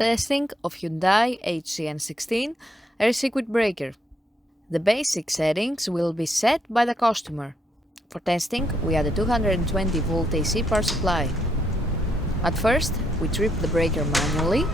testing of Hyundai HGN16 air circuit breaker. The basic settings will be set by the customer. For testing, we add a 220 volt AC power supply. At first, we trip the breaker manually.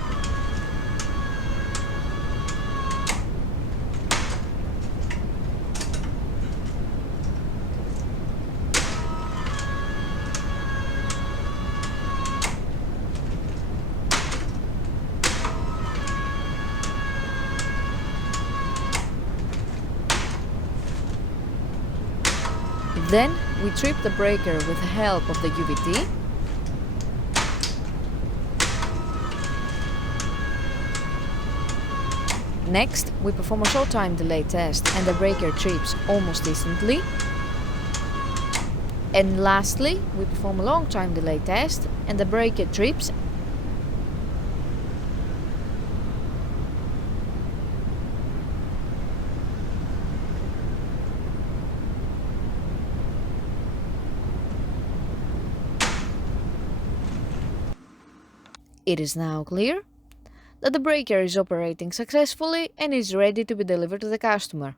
Then we trip the breaker with the help of the UVT. Next, we perform a short time delay test and the breaker trips almost instantly. And lastly, we perform a long time delay test and the breaker trips . It is now clear that the breaker is operating successfully and is ready to be delivered to the customer.